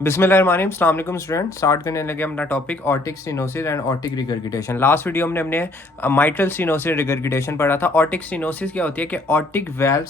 बिस्मिल्लाहिर्रहमानिर्रहीम, अस्सलाम वालेकुम स्टूडेंट। स्टार्ट करने लगे अपना topic aortic stenosis and aortic regurgitation. Last video में हमने माइट्रल स्टेनोसिस रिगर्गिटेशन पढ़ा था। ऑर्टिक स्टेनोसिस क्या होती है कि ऑर्टिक वेल्व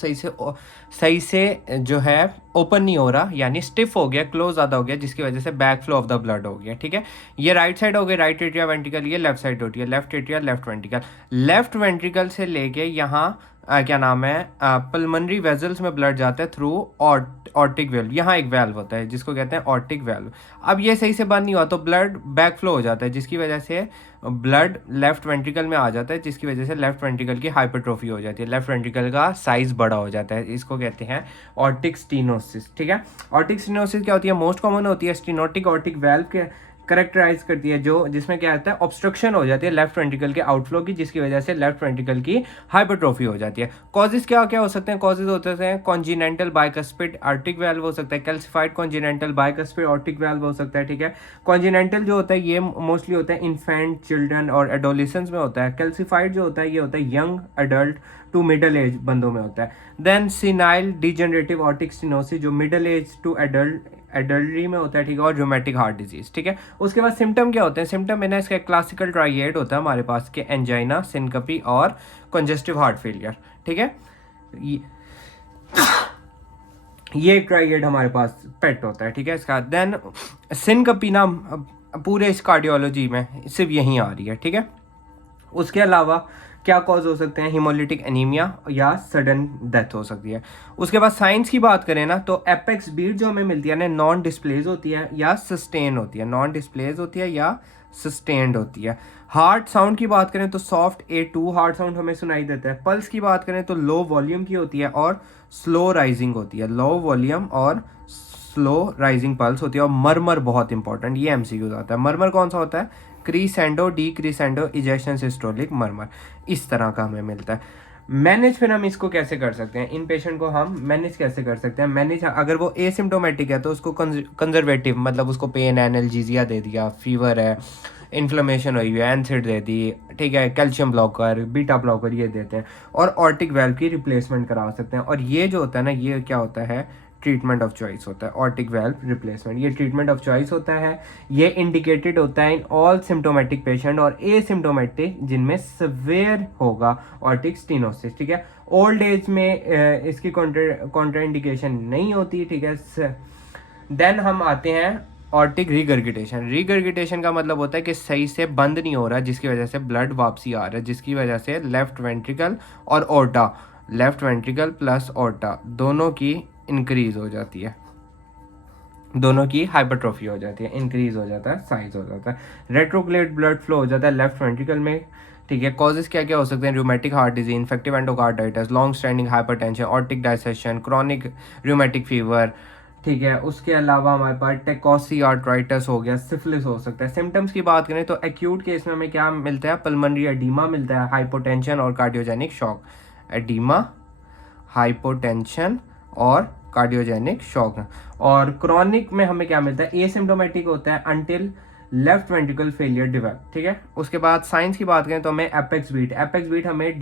सही से जो है ओपन नहीं हो रहा, यानी स्टिफ हो गया, क्लोज ज़्यादा हो गया, जिसकी वजह से back flow of the blood हो गया। ठीक है, ये राइट साइड हो गई, राइट एट्रिया वेंट्रिकल। ये लेफ्ट साइड होती है, left atria left ventricle. Left ventricle से लेके यहाँ क्या नाम है, पल्मनरी वेजल्स में ब्लड जाता है थ्रू ऑर्टिक वेल्व। यहाँ एक वेल्व होता है जिसको कहते हैं ऑर्टिक वेल्व। अब ये सही से बंद नहीं हुआ तो ब्लड बैक फ्लो हो जाता है, जिसकी वजह से ब्लड लेफ्ट वेंट्रिकल में आ जाता है, जिसकी वजह से लेफ्ट वेंट्रिकल की हाइपरट्रोफी हो जाती है, लेफ्ट वेंट्रिकल का साइज बड़ा हो जाता है। इसको कहते हैं ऑर्टिक स्टेनोसिस। ठीक है, ऑर्टिक स्टेनोसिस क्या होती है? मोस्ट कॉमन होती है स्टेनोटिक ऑर्टिक वेल्व के करेक्टराइज करती है, जो जिसमें क्या होता है, ऑब्स्ट्रक्शन हो जाती है लेफ्ट वेंट्रिकल के आउटफ्लो की, जिसकी वजह से लेफ्ट वेंट्रिकल की हाइपरट्रोफी हो जाती है। कॉजेज क्या क्या हो सकते हैं? कॉजेज होते हैं कॉन्जिनेंटल बाइकस्पिड ऑर्टिक वेल्व हो सकता है, कैल्सिफाइड कॉन्जिनेंटल बाइकस्पिड ऑर्टिक वेल्व हो सकता है। ठीक है, कॉन्जिनेंटल जो होता है ये मोस्टली होता है इन्फेंट, चिल्ड्रन और एडोलिसेंस में होता है। कैल्सिफाइड जो होता है ये होता है young adult to middle age बंदों में होता है। Then senile degenerative aortic stenosis जो मिडल एज टू एडल्ट्री में होता है। ठीक है, और रोमेटिक हार्ट डिजीज। ठीक है, उसके बाद सिम्टम क्या होते हैं? सिम्टम है ना, इसका क्लासिकल ट्राइएड होता है हमारे पास के एंजाइना, सिनकपी और कंजेस्टिव हार्ट फेलियर। ठीक है, ये ट्राइएड हमारे पास पेट होता है। ठीक है, इसका देन सिनकपी ना पूरे इस कार्डियोलॉजी में सिर्फ यहीं आ रही है। ठीक है, उसके अलावा क्या कॉज हो सकते हैं? हिमोलिटिक एनीमिया या सडन डेथ हो सकती है। उसके बाद साइंस की बात करें ना तो एपेक्स बीट जो हमें मिलती है ना, नॉन डिस्प्लेज होती है या सस्टेन होती है, नॉन डिस्प्लेज होती है या सस्टेन्ड होती है। हार्ट साउंड की बात करें तो सॉफ्ट A2 हार्ट साउंड हमें सुनाई देता है। पल्स की बात करें तो लो वॉल्यूम की होती है और स्लो राइजिंग होती है, लो वॉल्यूम और स्लो राइजिंग पल्स होती है। और मरमर बहुत इंपॉर्टेंट, ये MCQ आता है। मरमर कौन सा होता है? क्रीसेंडो, डी क्रीसेंडो, इजेक्शन सिस्टोलिक मरमर, इस तरह का हमें मिलता है। मैनेज फिर हम इसको कैसे कर सकते हैं? इन पेशेंट को हम मैनेज कैसे कर सकते हैं? मैनेज अगर वो एसिम्टोमेटिक है तो उसको कंजर्वेटिव, मतलब उसको पेन एनाल्जीजिया दे दिया, फीवर है, इन्फ्लेमेशन हुई है, एनसिड दे दी। ठीक है, कैल्शियम ब्लॉकर, बीटा ब्लॉकर ये देते हैं, और ऑर्टिक वेल्व की रिप्लेसमेंट करा सकते हैं। और ये जो होता है ना, ये क्या होता है? ट्रीटमेंट ऑफ चॉइस होता है ऑर्टिक वेल्व रिप्लेसमेंट। ये ट्रीटमेंट ऑफ चॉइस होता है, ये इंडिकेटेड होता है इन ऑल सिम्टोमेटिक पेशेंट और एसिम्टोमेटिक जिनमें सवेयर होगा ऑर्टिक स्टेनोसिस। ठीक है, ओल्ड एज में इसकी कॉन्ट्रा इंडिकेशन नहीं होती। ठीक है, देन हम आते हैं ऑर्टिक रिगर्गिटेशन। रिगर्गिटेशन का मतलब होता है कि सही से बंद नहीं हो रहा, जिसकी वजह से ब्लड वापसी आ रहा है, जिसकी वजह से लेफ्ट वेंट्रिकल और aorta, left ventricle plus aorta दोनों की इंक्रीज हो जाती है, दोनों की हाइपरट्रोफी हो जाती है, इंक्रीज हो जाता है, साइज हो जाता है, रेट्रोग्रेड ब्लड फ्लो हो जाता है लेफ्ट वेंट्रिकल में। ठीक है, कॉजेज क्या क्या हो सकते हैं? Rheumatic heart disease, infective endocarditis, long standing hypertension, aortic dissection, chronic rheumatic fever. ठीक है, उसके अलावा हमारे पास टेकोसी आर्ट्राइटिस हो गया, सिफिलिस हो सकता है। सिम्टम्स की बात करें तो एक्यूट केस में हमें क्या मिलता है? पल्मनरी एडीमा मिलता है, हाइपोटेंशन और कार्डियोजेनिक शॉक। एडीमा, हाइपोटेंशन और कार्डियोजेनिक शॉक। और क्रॉनिक में हमें क्या मिलता है? एसिम्प्टोमेटिक होता है until left ventricle failure develop. ठीक है, उसके बाद साइंस की बात करें तो हमें एपेक्स बीट हमें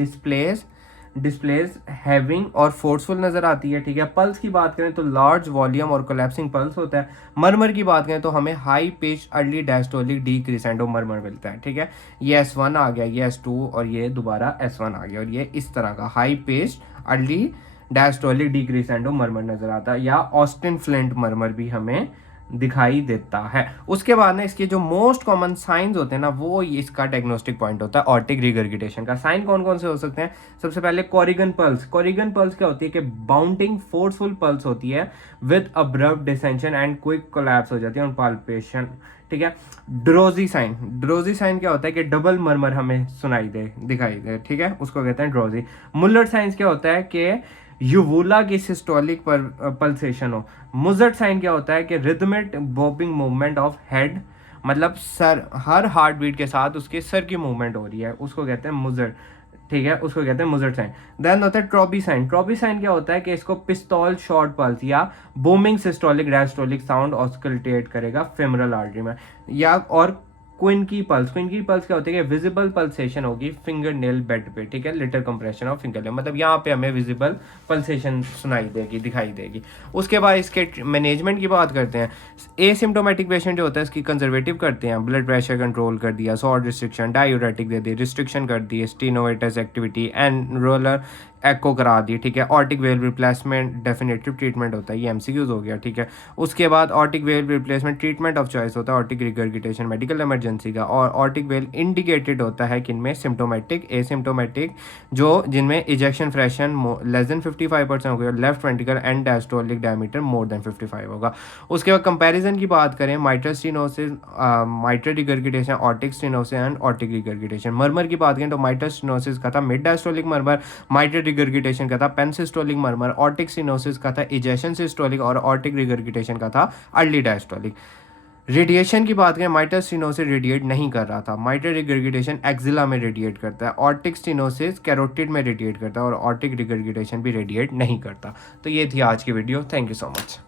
डिस्प्लेस हैविंग और फोर्सफुल नजर आती है। ठीक है, पल्स की बात करें तो लार्ज वॉल्यूम और कोलैप्सिंग पल्स होता है। मरमर की बात करें तो हमें high pitch early diastolic decrescendo murmur मिलता है। ठीक है, ये S1 आ गया, ये S2 और ये दोबारा S1 आ गया, और ये इस तरह का high pitch early diastolic decrescendo murmur नजर आता है, या ऑस्टिन फ्लिंट मरमर भी हमें दिखाई देता है। उसके बाद ना इसके जो मोस्ट कॉमन साइंस होते हैं ना, वो इसका डायग्नोस्टिक पॉइंट होता है ऑर्टिक रिगर्गिटेशन का। साइन कौन कौन से हो सकते हैं? सबसे पहले कोरिगन पल्स। कोरिगन पल्स क्या होती है कि बाउंडिंग फोर्सफुल पल्स होती है with abrupt डिसेंशन and quick collapse हो जाती है ऑन पाल्पेशन। ठीक है, ड्रोजी साइन क्या होता है कि डबल मरमर हमें दिखाई दे। ठीक है, उसको कहते हैं ड्रोजी। मुलर साइंस क्या होता है कि यूवुला की सिस्टोलिक पल्सेशन हो। मुजर्ट साइन क्या होता है कि rhythmic bobbing movement of head, मतलब सर, हर हार्ट बीट के साथ उसके सर की मूवमेंट हो रही है, उसको कहते हैं मुजर्ट। ठीक है, उसको कहते हैं मुजर्ट साइन। देन होता है ट्रॉबी साइन क्या होता है कि इसको पिस्तौल शॉर्ट पल्स या booming systolic diastolic sound auscultate करेगा फेमरल आर्टरी में, या और क्विनकी पल्स क्या होती है? विजिबल पल्सेशन होगी फिंगर नेल बेड पे, ठीक है, litre compression of finger nail, मतलब यहाँ पे हमें विजिबल पल्सेशन सुनाई देगी, दिखाई देगी। उसके बाद इसके मैनेजमेंट की बात करते हैं। एसिम्टोमेटिक पेशेंट जो होता है इसकी कंजर्वेटिव करते हैं, ब्लड प्रेशर कंट्रोल कर दिया, सॉल्ट रिस्ट्रिक्शन, डायूरेटिक दे दी, रिस्ट्रिक्शन कर दी, स्टेनोवेटस एक्टिविटी एंड रोलर एको करा दी, ठीक है। Aortic well replacement definitive treatment होता है, ये एमसीक्यूज हो गया, ठीक है। उसके बाद aortic well replacement treatment of choice होता है ऑर्टिक रिगर्गिटेशन मेडिकल इमरजेंसी का, और ऑर्टिक वेल इंडिकेटेड होता है किनमें? सिम्टोमेटिक, एसिम्टोमेटिक, जो जिनमें इजेक्शन फ्रैक्शन लेस देन 55% हो गया, left ventricle and diastolic diameter more than 55 होगा। उसके बाद कंपैरिजन की बात करें, mitral stenosis, mitral regurgitation, aortic stenosis and aortic regurgitation. Murmur की बात करें तो माइट्रल स्टेनोसिस का था mid diastolic murmur, mitral regurgitation का था पेनसिस्टोलिक मर्मर, ऑर्टिक सिनोसिस का था इजेशन सिस्टोलिक, और ऑर्टिक रिगर्गिटेशन का था अर्ली डायस्टोलिक। रेडिएशन की बात करें, माइट्रल स्टेनोसिस रेडिएट नहीं कर रहा था, माइट्रल रिगर्गिटेशन एक्सिला में रेडिएट करता है, ऑर्टिक स्टेनोसिस कैरोटिड में रेडिएट करता है, और ऑर्टिक रिगर्गिटेशन भी रेडिएट नहीं करता। तो ये थी आज की video, thank you so much.